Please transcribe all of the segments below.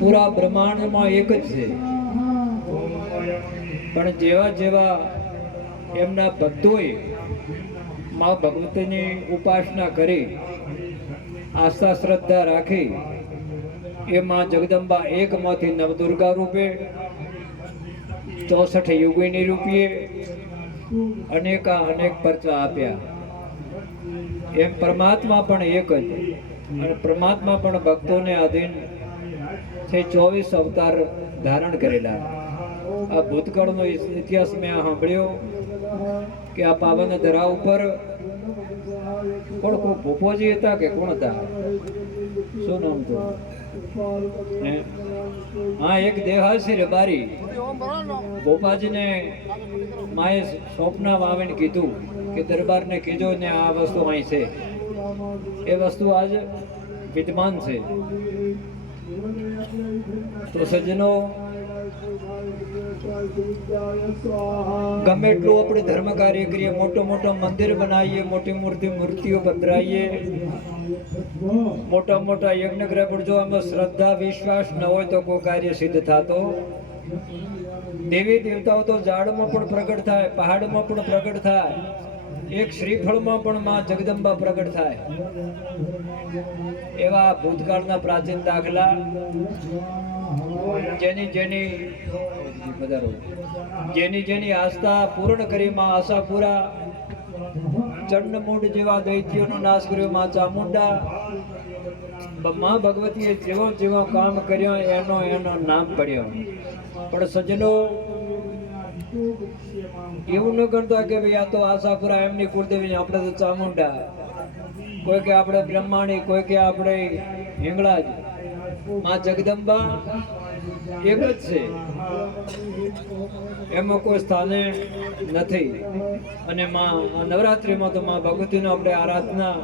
પૂરા બ્રહ્માંડમાં એક જ છે. પણ જેવા જેવા એમના ભક્તોએ મા ભગવતીની ઉપાસના કરી, આસ્થા શ્રદ્ધા રાખી, એ મા જગદંબા એકમાંથી નવદુર્ગા રૂપે, ચોસઠ યુગીની રૂપિયે અનેકા અનેક પરચા આપ્યા. એમ પરમાત્મા પણ એક જ. અને પરમાત્મા પણ ભક્તોને આધીન છે ચોવીસ અવતાર ધારણ કરેલા. આ ભૂતકાળનો ઇતિહાસ મેં સાંભળ્યો કે આ પાવન ધરા ઉપર કોણ કોઈ ભૂપોજી હતા કે કોણ હતા? શું નામ હતું હે? એક દેહાસી રબારી. ગોપાજીને માએ સ્વપ્નમાં આવીને કીધું કે દરબારને કીધો ને આ વસ્તુ અહીં છે. એ વસ્તુ આજ વિદ્યમાન છે. તો સજ્જનો ગમે એટલું આપણે ધર્મ કાર્ય કરીએ, મોટો મોટો મંદિર બનાવીએ, મોટી મોટી મૂર્તિઓ પધરાવીએ, મોટા મોટા યજ્ઞ ગ્રહ પણ જો આમાં શ્રદ્ધા, વિશ્વાસ ન હોય તો કોઈ કાર્ય સિદ્ધ થતો. દેવી દેવતાઓ તો ઝાડમાં પણ પ્રગટ થાય, પહાડમાં પણ પ્રગટ થાય. એક શ્રીફળમાં પણ માં જગદંબા પ્રગટ થાય. એવા ભૂતકાળના પ્રાચીન દાખલા. જેની જેની જેની જેની આસ્થા પૂર્ણ કરી માં આશાપુરા ચંડમુંડ જેવા દૈત્યોનો નાશ કર્યો માં ચામુંડા. માં ભગવતીએ જેવો જેવો કામ કર્યો એનો એનો નામ પડ્યો. પણ સજ્જનો એવું ન કરતા કે ભાઈ આ તો આશાપુરા એમની કુળદેવી આપણે તો ચામુંડા. કોઈ કે આપણે બ્રહ્માણી કોઈ કે આપણે હિંગળાજ. માં જગદંબા એક જ છે. એમાં કોઈ સ્થાને નથી. અને માં નવરાત્રિમાં તો માં ભગવતીનો આપણે આરાધના,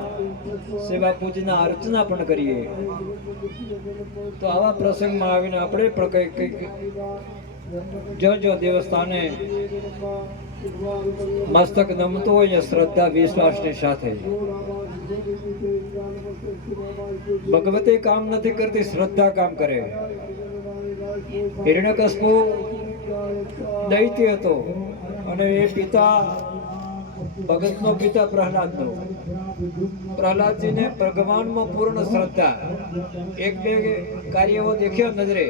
સેવા પૂજના અર્ચના પણ કરીએ. તો આવા પ્રસંગમાં આવીને આપણે પણ કંઈક કંઈક જો જો દેવસ્થાને મસ્તક નમતું હોય શ્રદ્ધા વિશ્વાસની સાથે. ભગવતી કામ નથી કરતી, શ્રદ્ધા કામ કરે. હિરણ્યકશપુ દૈત્ય હતો અને એ પિતા, ભગતનો પિતા પ્રહલાદનો. પ્રહલાદજીને ભગવાનમાં પૂર્ણ શ્રદ્ધા. એક બે કાર્યો દેખ્યા નજરે.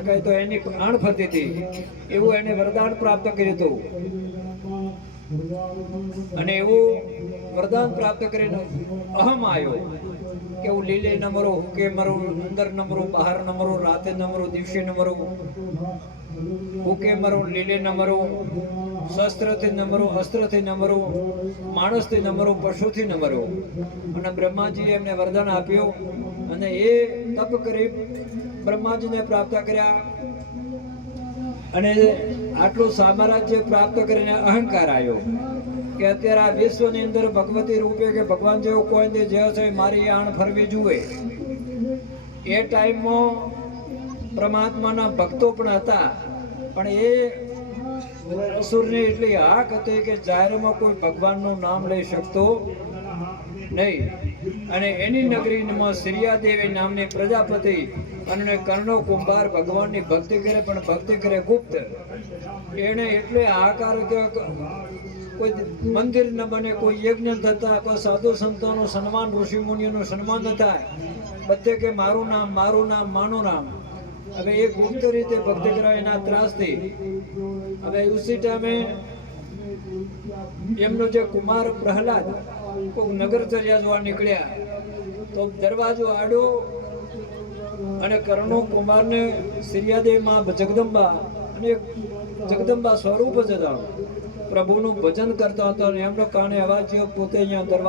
નકર તો એની આણ ફરતી હતી એવું એને વરદાન પ્રાપ્ત કર્યું હતું. અને એવું વરદાન પ્રાપ્ત કરીને અહમ આવ્યો કે હું લીલે નમરો હુકે મરો, અંદર નમરો બહાર નમરો રાતે નમરો દિવસે નમરો હુકે મરું, લીલે નમરો શસ્ત્રથી નમરો અસ્ત્રથી નમરો માણસથી નમરો પશુથી નમરો અને બ્રહ્માજીએ એમને વરદાન આપ્યું અને એ તપ કરી બ્રહ્માજીને પ્રાપ્ત કર્યા અને આટલું સામ્રાજ્ય પ્રાપ્ત કરીને અહંકાર આવ્યો કે અત્યારે આ વિશ્વની અંદર ભગવતી રૂપે કે ભગવાન જેવો કોઈ જે છે મારી આણ ફરવી જુએ. એ ટાઈમમાં પરમાત્માના ભક્તો પણ હતા, પણ એ અસુરની એટલી હાક હતી કે જાહેરમાં કોઈ ભગવાનનું નામ લઈ શકતો નહીં. અને એની નગરીમાં સિરિયાદેવી નામની પ્રજાપતિ અને કર્ણો કુંભાર ભગવાનની ભક્તિ કરે, પણ ભક્તિ કરે ગુપ્ત. એને એટલે આકાર કોઈ મંદિર ન બને, કોઈ યજ્ઞ થતા, કોઈ સાધુ સંતોનું સન્માન, ઋષિ મુનિઓનું સન્માન ન થાય. બધે કે મારું નામ મારું નામ, માનું નામ. હવે એ ગુપ્ત રીતે ભક્તિ કરાવે એના ત્રાસથી. હવે ઉસી ટાઈમે એમનો જે કુમાર પ્રહલાદ કોઈ નગરચર્યા જોવા નીકળ્યા, તો દરવાજો આડો અને કર્ણો કુમારને સિરિયાદે માં જગદંબા અને જગદંબા સ્વરૂપ જ હતા. પ્રભુનું ભજન કરતા હતા અને એમનો કાને અવાજ પોતે અહીંયા દરવાજો